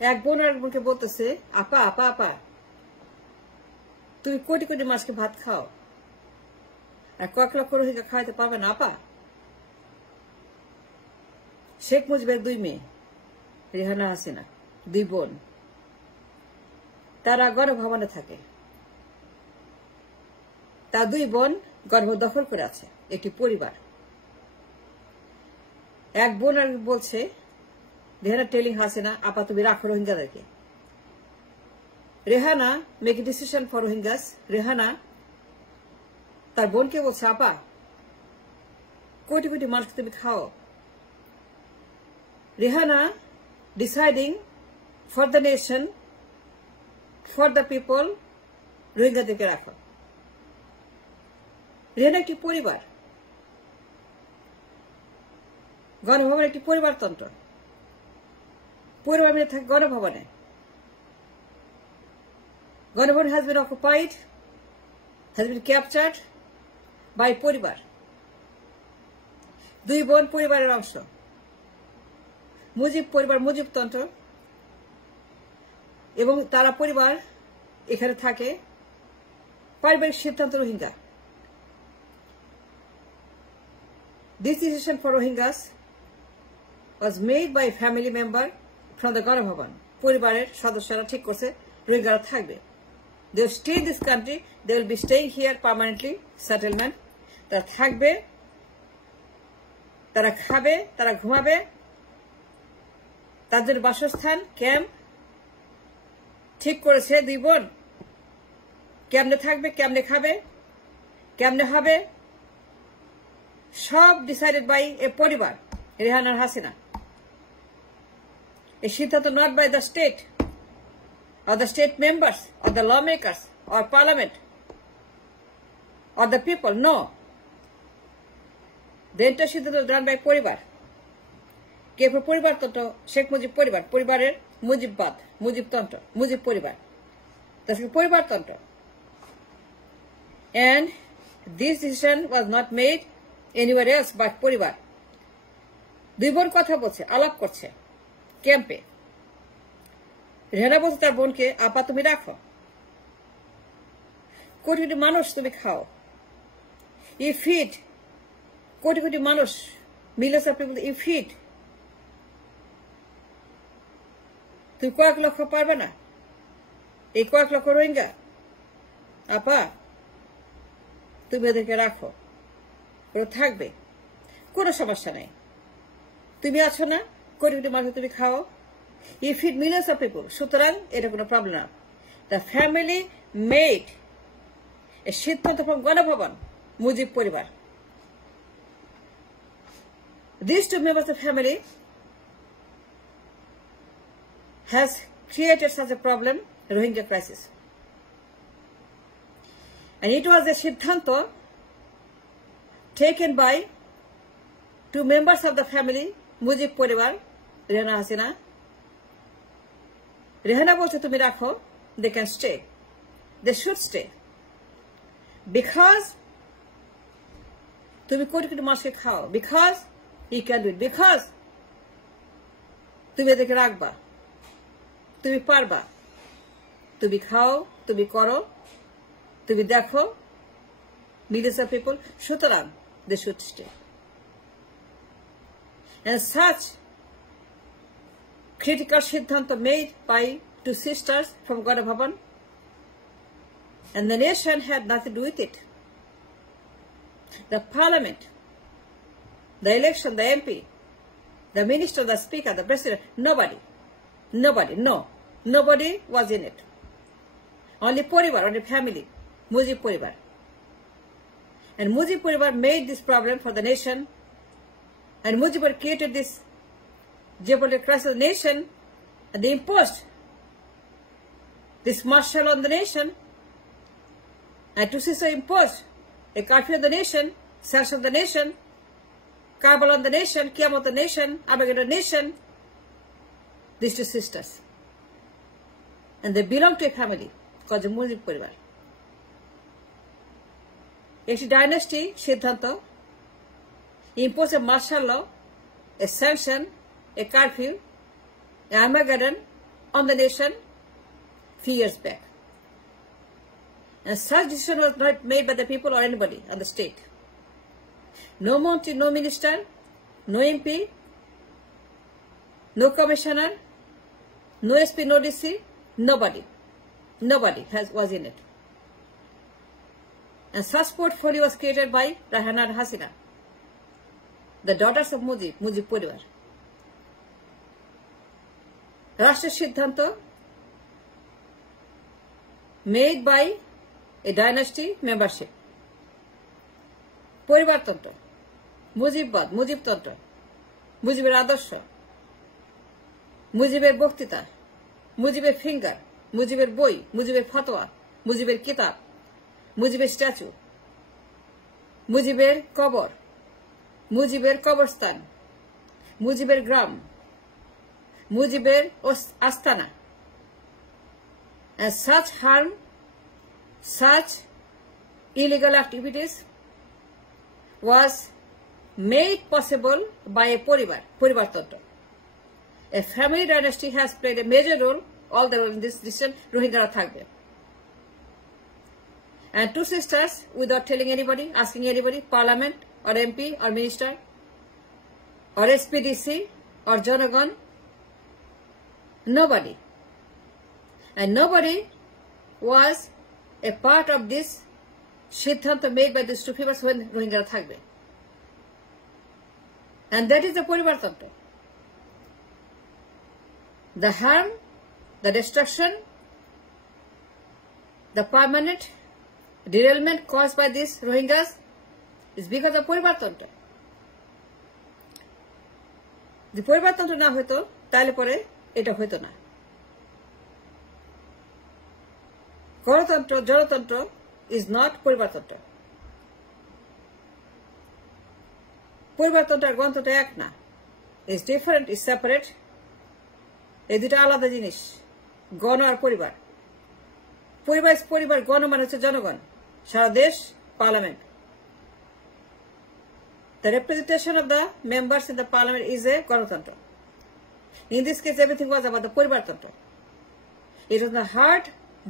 এক বোন আর এক বোনকে বলতেছে, আপা আপা আপা তুমি কোটি কোটি মাছকে ভাত খাও আর কয়েক লক্ষ রোহিঙ্গা খাওয়াইতে পারবে না আপা। শেখ মুজিবের 2 মেয়ে, রেহানা হাসিনা, 2 বোন, তারা গণভবনে থাকে। তার 2 বোন গর্ভ দখল করে আছে, একটি পরিবার। এক বোন আর বলছে, রেহানা টেলিং হাসিনা, আপা তুমি রাখো রোহিঙ্গাদেরকে। Rehana make a decision for Rohingyas. Rehana তার বোনকে বলছে, আপা কোটি কোটি মানুষকে তুমি খাও। Rehana deciding for the nation, for the people, রোহিঙ্গাদেরকে রাখো। রেহানা একটি পরিবার, গণভবন একটি পরিবারতন্ত্র, পরিবার মিলে থাকে গণভবনে। Ganabhaban has been occupied, has been captured by পরিবার। 2 বোন পরিবারের অংশ। মুজিব পরিবার, মুজিবতন্ত্র, এবং তারা পরিবার এখানে থাকে। পারিবারিক সিদ্ধান্ত Rohingya. This decision for Rohingyas was made by a family member from the Ganabhaban. পরিবারের সদস্যরা ঠিক করছে রোহিঙ্গারা থাকবে। They will stay in this country, they will be staying here permanently, settlement. তারা থাকবে, তারা খাবে, তারা ঘুমাবে, তাদের বাসস্থান ক্যাম্প ঠিক করেছে 2 বোন। কেমনে থাকবে, কেমনে খাবে, কেমনে হবে, সব ডিসাইডেড বাই এ পরিবার, রেহানা হাসিনা। A সিদ্ধান্ত not by the state or the state members or the lawmakers or parliament or the people. No. The entire সিদ্ধান্ত done by পরিবার। কে পরিবারতন্ত্র? শেখ মুজিব পরিবার, পরিবারের মুজিববাদ, মুজিবতন্ত্র, মুজিব পরিবার, তার পরিবারতন্ত্র। And this decision was not made anywhere else but পরিবার। 2 বোন কথা বলছে, আলাপ করছে ক্যাম্পে। রেহানা বলছে তার বোনকে, আপা তুমি রাখো, কোটি কোটি মানুষ তুমি খাও, ইউ ফিড কোটি কোটি মানুষ, millions of people you feed. তুমি কয়েক লক্ষ পারবে না, এই কয়েক লক্ষ রোহিঙ্গা, আপা তুমি ওদেরকে রাখো, ওরা থাকবে, কোনো সমস্যা নেই। তুমি আছো না, কোটি কোটি মানুষ তুমি খাও, you feed millions of people, সুতরাং এটা কোনো প্রবলেম না। দ্য ফ্যামিলি মেড এ সিদ্ধান্ত ফ্রম গণভবন, মুজিব পরিবার। These 2 members of the family has created such a problem, Rohingya crisis. And it was a সিদ্ধান্ত taken by 2 members of the family, Mujib পরিবার, রেহানা হাসিনা। রেহানা বলছে তুমি রাখো, they can stay, they should stay, because তুমি কোটি কোটি মানুষকে খাও, because you can do it, because তুমি এদেরকে রাখবা, তুমি পারবা, তুমি খাও, তুমি করো, তুমি দেখো, millions of people, সুতরাং they should stay. And such critical সিদ্ধান্ত made by 2 sisters from Ganabhaban, and the nation had nothing to do with it. The parliament, the election, the MP, the minister, the speaker, the president, nobody was in it. Only পরিবার, only family, Mujib পরিবার। And মুজিব পরিবার made this problem for the nation, and Mujibur created this geopolitical crisis of the nation, and they imposed this martial on the nation, and 2 sisters imposed a curfew on the nation, sanction of the nation, Kabul on the nation, Qiyam of the nation, Abagad the nation, these 2 sisters. And they belong to a family called the Mujib পরিবার। একটি ডাইনাস্টি সিদ্ধান্ত impose a martial law, a sanction, a curfew, a Armageddon on the nation few years back. And such decision was not made by the people or anybody on the state. No Monty, no minister, no MP, no commissioner, no SP, no DC, nobody. Nobody was in it. And such portfolio was created by Rehana and Hasina, the daughters of Mujib Poribar. Rashtra Siddhanta made by a dynasty membership. Poribar Tantra, Mujibbad, Mujib Tantra, Mujibir Adarsha, Mujibir Boktita, Mujibir Finger, Mujibir Boi, Mujibir Fatwa, Mujibir Kitab, Mujibir Statue, Mujibir Qabr, Mujibir Qabrstan, Mujibir Gram, Mujibir Astana. And such harm, such illegal activities was made possible by a Poribar Tantra. A family dynasty has played a major role, all the role in this decision, Rohingya Thakbe. And two sisters, without telling anybody, asking anybody, parliament or MP or minister or SPDC or Janagan, nobody. And nobody was a part of this Siddhanta made by these two people when Rohingya Thakbe. And that is the Poribar Tantra. The harm, the destruction, the permanent derailment caused by these Rohingyas is because of Poribar Tantra. The Poribar Tantra na hoito, taile pore eta hoito na. Ganatantra, Janatantra is not Poribar Tantra. Poribar Tantra আর গণতন্ত্র এক না. Is different, is separate. এই দুটো আলাদা জিনিস. গণ আর পরিবার. পরিবার গণ মানে হচ্ছে জনগণ. সারা দেশ, parliament. The representation of the members in the parliament is a Ganatantra. In this case, everything was about the Poribar Tantra. It was not hard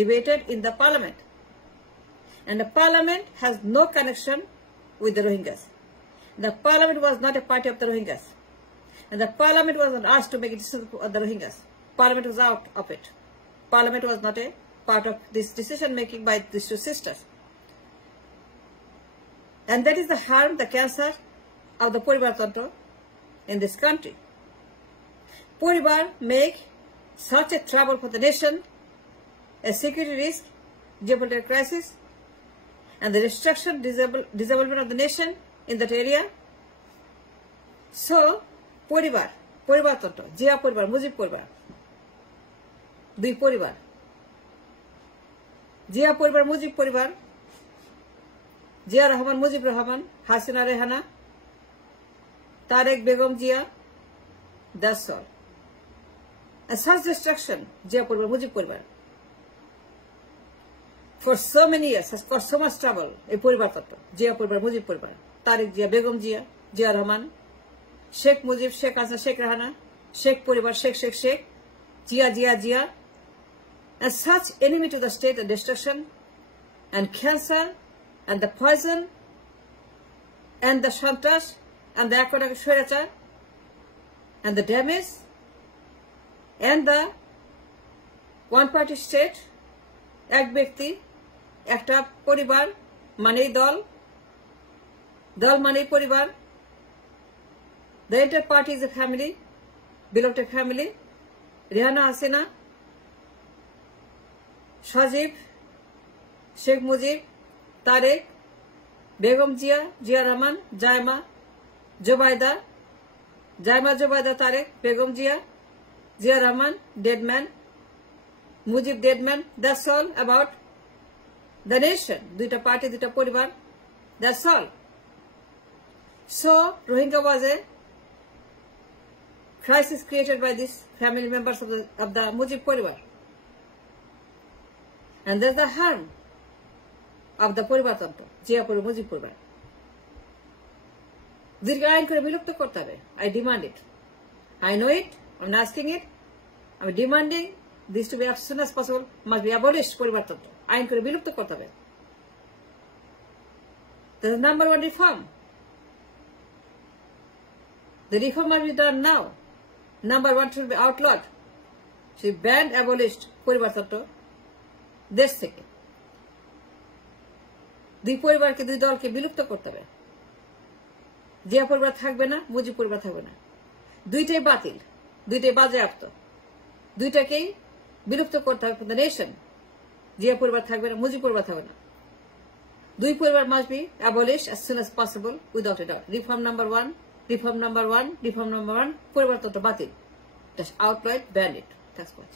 debated in the parliament. And the parliament has no connection with the Rohingyas. The parliament was not a party of the Rohingyas. And the parliament was not asked to make a decision of the Rohingyas. Parliament was out of it. Parliament was not a part of this decision making by these two sisters. And that is the harm, the cancer of the Poribar Tantra in this country. Poribar make such a trouble for the nation, a security risk, geopolitical crisis, and the destruction, disablement of the nation in that area. So, Poribar Tantra, Jia Poribar, Mujib Poribar, দুই পরিবার, জিয়া পরিবার, মুজিব পরিবার, জিয়া রহমান, মুজিব রহমান, হাসিনা রেহানা, তারেক বেগম Zia, that's all. And such destruction, Zia পরিবার, মুজিব পরিবার, for so many years has caused so much trouble, এই পরিবার তত্ত্ব, জিয়া পরিবার, মুজিব পরিবার, তারেক জিয়া, বেগম জিয়া, জিয়া রহমান, শেখ মুজিব, শেখ হাসিনা, শেখ রেহানা, শেখ পরিবার, শেখ, Zia, and such enemy to the state and destruction and cancer and the poison and the shantash and the economic shortage and the damage and the one party state, এক ব্যক্তি, একটা পরিবার মানেই দল মানেই পরিবার. The entire party is a family, belong to a family. Rehana, হাসিনা, Sajib, শেখ মুজিব, তারেক, বেগম জিয়া, জিয়া রহমান, জায়মা, জোবায়দা, তারেক, বেগম জিয়া, জিয়া Rahman, dead man, Mujib dead man. That's all about the nation. দুইটা party, দুইটা পরিবার. That's all. So, Rohingya was a crisis created by these family members of the Mujib Poribar. And there's the harm of the Poribar Tantra, Jia Poribar, Mujib Poribar. দীর্ঘ আইন করে বিলুপ্ত করতে হবে. I demand it. I know it. I'm asking it. I'm demanding This to be as soon as possible must be abolished. পরিবারতন্ত্র আইন করে বিলুপ্ত করতে হবে. This is number one reform. The reform must be done now. Number one should be outlawed. Should be banned, abolished. পরিবারতন্ত্র দেশ থেকে. দুই পরিবারকে দুই দলকে বিলুপ্ত করতে হবে. জিয়া পরিবার থাকবে না, মুজিব পরিবার থাকবে না. দুইটাই বাতিল, দুইটাই বাজেয়াপ্ত. দুইটাকেই বিলুপ্ত করতে হবে. দ্য নেশন জিয়া পরিবার থাকবে না, মুজিব পরিবার থাকবে না. দুই পরিবার must be abolished as soon as possible without a doubt. Reform number one, reform number one, reform number one. পরিবারতন্ত্র বাতিল. Just outright ban it. That's what.